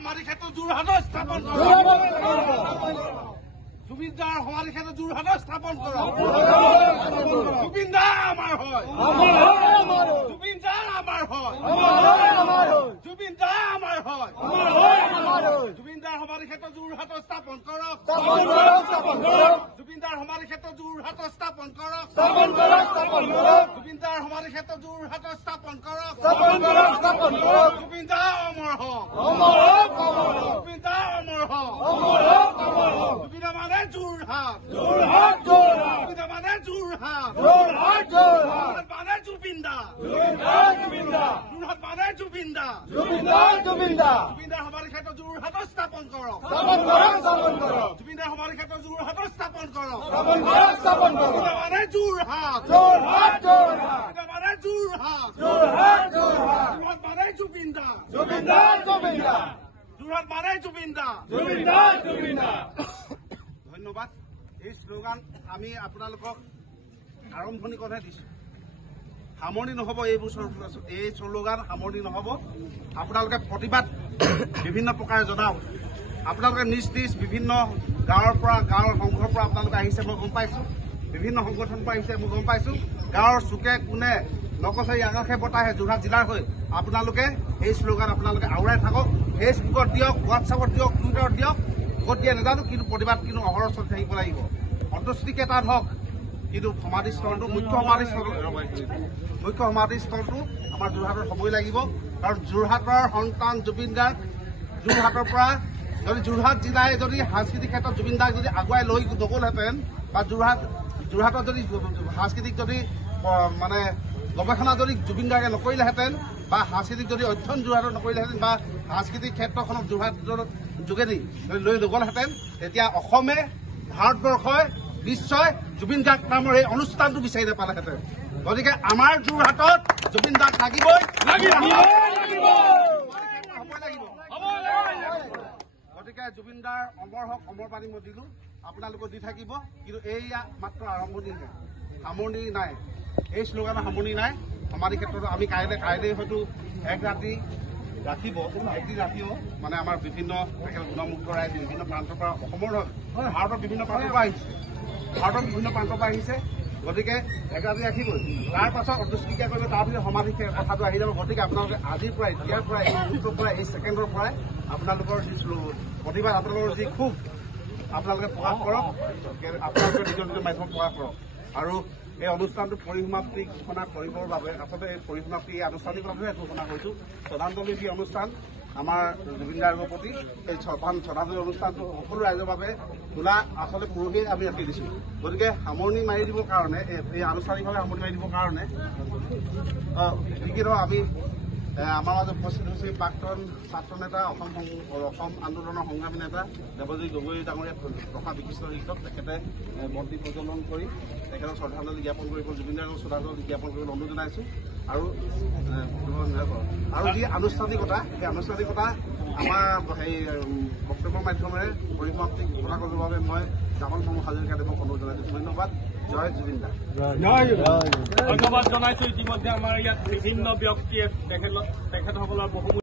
সমাধিক্ষেত্ৰ যোৰহাটত স্থাপন কৰক। জুবিন দাৰ সমাধিক্ষেত্ৰ যোৰহাটত স্থাপন কৰক। জুবিন দা আমাৰ হয়, জুবিন দা আমাৰ হয়, জুবিন দা আমাৰ হয়। জুবিন দাৰ সমাধিক্ষেত্ৰ যোৰহাটত স্থাপন কৰক। জুবিন দাৰ সমাধিক্ষেত্ৰ যোৰহাটত স্থাপন কৰক। জুবিন দাৰ সমাধিক্ষেত্ৰ যোৰহাটত স্থাপন কৰক। জুবিন দা অমৰ হওক, জুবিন দা অমৰ হওক। জুবিন দা মানে যোৰহাট, জুবিন দা মানে যোৰহাট, যোৰহাট মানে জুবিন দা, যোৰহাট মানে জুবিন দা। জুবিন দাৰ সমাধিক্ষেত্ৰ যোৰহাটত স্থাপন কৰক। জুবিন দাৰ সমাধিক্ষেত্ৰ যোৰহাটত স্থাপন কৰক। জুবিন দা মানে যোৰহাট, যোৰহাট মানে যোৰহাট, যোৰহাট মানে জুবিন দা, যোৰহাট মানে জুবিন দা। ধন্যবাদ। এই শ্লোগান আমি আপোনালোকক আৰম্ভণি কথাই দিছো, সামৰণি নহ'ব। এইবোৰ এই শ্লোগান সামৰণি নহ'ব। আপোনালোকে প্ৰতিবাদ বিভিন্ন প্ৰকাৰে জনাওক। আপোনালোকে নিজ নিজ বিভিন্ন গাঁৱৰ পৰা, গাঁৱৰ সংঘৰ পৰা আপোনালোকে আহিছে, মই গম পাইছো। বিভিন্ন সংগঠনৰ পৰা আহিছে, মই গম পাইছো। গাঁৱৰ চুকে কোণে নকচাৰী আকাশে বতাহে যোৰহাট জিলাৰ হৈ আপোনালোকে এই শ্লোগান আপোনালোকে আওৰাই থাকক। ফেচবুকত দিয়ক, হোৱাটছএপত দিয়ক, টুইটাৰত দিয়ক, ক'ত দিয়ে নাজানো, কিন্তু প্ৰতিবাদ কিন্তু অহৰহ চলি থাকিব লাগিব। অন্তঃস্থিতি কেইটাত হওক, কিন্তু সমাধিস্থলটো, মুখ্য সমাধিস্থলটো আমাৰ যোৰহাটত হ'বই লাগিব। কাৰণ যোৰহাটৰ সন্তান জুবিন গাৰ্গ, যোৰহাটৰ পৰা যদি যোৰহাট জিলাই যদি সাংস্কৃতিক ক্ষেত্ৰত জুবিন দাক যদি আগুৱাই লৈ নগ'লহেঁতেন, বা যোৰহাটত যদি সাংস্কৃতিক যদি মানে গৱেষণা যদি জুবিন গাৰ্গে নকৰিলেহেঁতেন, বা সাংস্কৃতিক যদি অধ্যয়ন যোৰহাটত নকৰিলেহেঁতেন, বা সাংস্কৃতিক ক্ষেত্ৰখনক যোৰহাটৰ যোগেদি লৈ নগ'লহেঁতেন, তেতিয়া অসমে, ভাৰতবৰ্ষই, বিশ্বই জুবিন গাৰ্গ নামৰ এই অনুষ্ঠানটো বিচাৰি নাপালেহেঁতেন। গতিকে আমাৰ যোৰহাটত জুবিন গাৰ্গ লাগিবই, গতিকে জুবিন দাৰ অমৰ হওক, অমৰ বাণী মই দিলো, আপোনালোকে দি থাকিব। কিন্তু এয়া মাত্ৰ আৰম্ভণি, সামৰণি নাই। এই শ্লোগানৰ সামৰণি নাই। সমাধি ক্ষেত্ৰত আমি কাইলৈ হয়তো এক ৰাতি ৰাখিব, একদিন ৰাখিব। মানে আমাৰ বিভিন্ন গুণমুগ্ধ ৰাইজ বিভিন্ন প্ৰান্তৰ পৰা, অসমৰ ভাৰতৰ বিভিন্ন প্ৰান্তৰ পৰা আহিছে, গতিকে এক ৰাতি ৰাখিবই। তাৰ পাছত অন্তঃস্থিতিক্ৰিয়া কৰিব, তাৰপিছত সমাধি কথাটো আহি যাব। গতিকে আপোনালোকে আজিৰ পৰাই, এতিয়াৰ পৰাই, এই মুহূৰ্তৰ পৰাই, এই ছেকেণ্ডৰ পৰাই আপোনালোকৰ যি প্ৰতিবাদ, আপোনালোকৰ যি ক্ষোভ আপোনালোকে প্ৰকাশ কৰক, আপোনালোকে নিজৰ নিজৰ মাধ্যমত প্ৰকাশ কৰক। আৰু এই অনুষ্ঠানটো পৰিসমাপ্তি ঘোষণা কৰিবৰ বাবে, আচলতে এই পৰিসমাপ্তি আনুষ্ঠানিকভাৱে ঘোষণা কৰিছো। শ্ৰদ্ধাঞ্জলি যি অনুষ্ঠান আমাৰ জুবিন গাৰ্গৰ প্ৰতি, এই শ্ৰদ্ধাঞ্জলি অনুষ্ঠানটো সকলো ৰাইজৰ বাবে খোলা আচলতে পৰহিয়ে আমি ৰাখি দিছো। গতিকে সামৰণি মাৰি দিবৰ কাৰণে, এই আনুষ্ঠানিকভাৱে সামৰণি মাৰি দিবৰ কাৰণে যিকেইটা আমি আমাৰ মাজত উপস্থিত হৈছে প্ৰাক্তন ছাত্ৰ নেতা, অসম আন্দোলনৰ সংগ্ৰামী নেতা দেৱজিৎ গগৈ ডাঙৰীয়া, তথা বিশিষ্ট শিক্ষক, তেখেতে বন্তি প্ৰজ্বলন কৰি তেখেতক শ্ৰদ্ধাঞ্জলি জ্ঞাপন কৰিব, জুবিন গাৰ্গক শ্ৰদ্ধাঞ্জলি জ্ঞাপন কৰিবলৈ অনুৰোধ জনাইছো। আৰু যি আনুষ্ঠানিকতা, সেই আনুষ্ঠানিকতা আমাৰ সেই বক্তব্যৰ মাধ্যমেৰে পৰিসমাপ্তি ঘোষণা কৰিবৰ বাবে মই জামাল মামু হাজৰিকাদেৱক অনুৰোধ জনাইছো। ধন্যবাদ। জয় জুবিন দা। ধন্যবাদ জনাইছো। ইতিমধ্যে আমাৰ ইয়াত বিভিন্ন ব্যক্তিয়ে তেখেতসকলৰ বহু